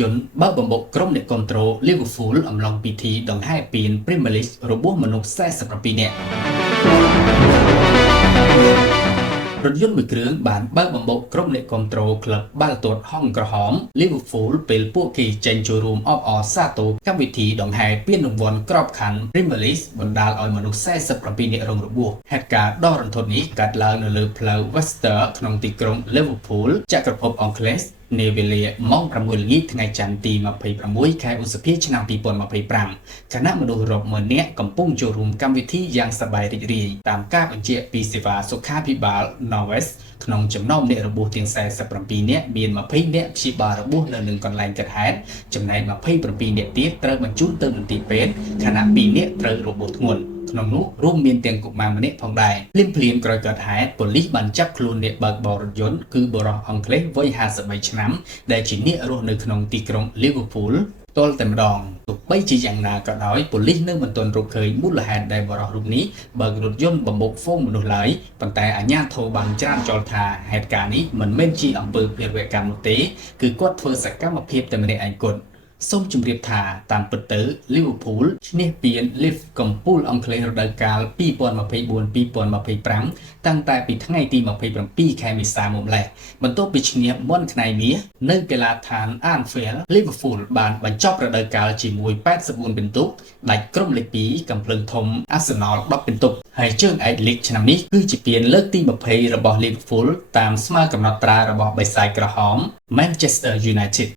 យន្តបើកបំបុកក្រុមអ្នកគ្រប់គ្រង Liverpool អំឡុងពិធីដង្ហែពាន Premier League របស់មនុស្ស47នាក់រថយន្តមួយគ្រឿងបានបើកបំបុកក្រុមអ្នកគ្រប់គ្រងក្លឹបបាល់ទាត់ហង្សក្រហម Liverpool ពេលពួកគេចេញចូលរួមអបអរសាទរកម្មវិធីដង្ហែពានរង្វាន់ក្របខ័ណ្ឌ Premier League បណ្ដាលឲ្យមនុស្ស47នាក់រងរបួសហេតុការណ៍ដ៏រន្ធត់នេះកើតឡើងនៅលើផ្លូវ Wester ក្នុងទីក្រុង Liverpool ចក្រភពអង់គ្លេសនាវេលាម៉ោង 6 ល្ងាចថ្ងៃច័ន្ទទី 26 ខែឧសភាឆ្នាំ 2025 គណៈមនុស្សរាប់ម៉ឺននាក់កំពុងចូលរួមកម្មវិធីយ៉ាងសប្បាយរីករាយតាមការបញ្ជាក់ពីសេវាសុខាភិបាល Norwest ក្នុងចំណោមអ្នករបួសទាំង47នាក់មាន20នាក់ព្យាបាលរបួសនៅនឹងកន្លែងកើតហេតុចំណែក27នាក់ទៀតត្រូវបញ្ជូនទៅមន្ទីរពេទ្យខណៈ2នាក់ត្រូវរបួសធ្ងន់ក្នុងនោះរួមមានទាំងកុមារម្នាក់ផងដែរភ្លាមក្រោយកើតហេតុប៉ូលីសបានចាប់ខ្លួនអ្នកបើកបររថយន្តគឺបុរសអង់គ្លេសវ័យ53ឆ្នាំដែលជាអ្នករស់នៅក្នុងទីក្រុង Liverpool ទាល់តែម្ដងទោះបីជាយ៉ាងណាក៏ដោយប៉ូលីសនៅមិនទាន់រកឃើញមូលហេតុដែលបុរសរូបនេះបើករថយន្តបំបុកហ្វូងមនុស្សឡើយប៉ុន្តែអាជ្ញាធរបានច្រានចោលថាហេតុការណ៍នេះមិនមែនជាអំពើភេរវកម្មនោះទេគឺគាត់ធ្វើសកម្មភាពតែម្នាក់ឯងគត់សូមជម្រាបថាតាមពិតទៅ Liverpool ឈ្នះពាន League កំពូលអង់គ្លេសរដូវកាល 2024-2025 តាំងតែពីថ្ងៃទី 27 ខែមេសាមកម្លេះបន្ទាប់ពីឈ្នះមុនថ្ងៃនេះនៅកីឡាដ្ឋាន Anfield Liverpool បានបញ្ចប់រដូវកាលជាមួយ84ពិន្ទុដាច់ក្រុមលេខ 2 កំភ្លើងធំ Arsenal 10ពិន្ទុហើយជើងឯកលីកឆ្នាំនេះគឺជាពានលើកទី 20 របស់ Liverpool តាមស្មើកំណត់ត្រារបស់បិសាចក្រហម Manchester United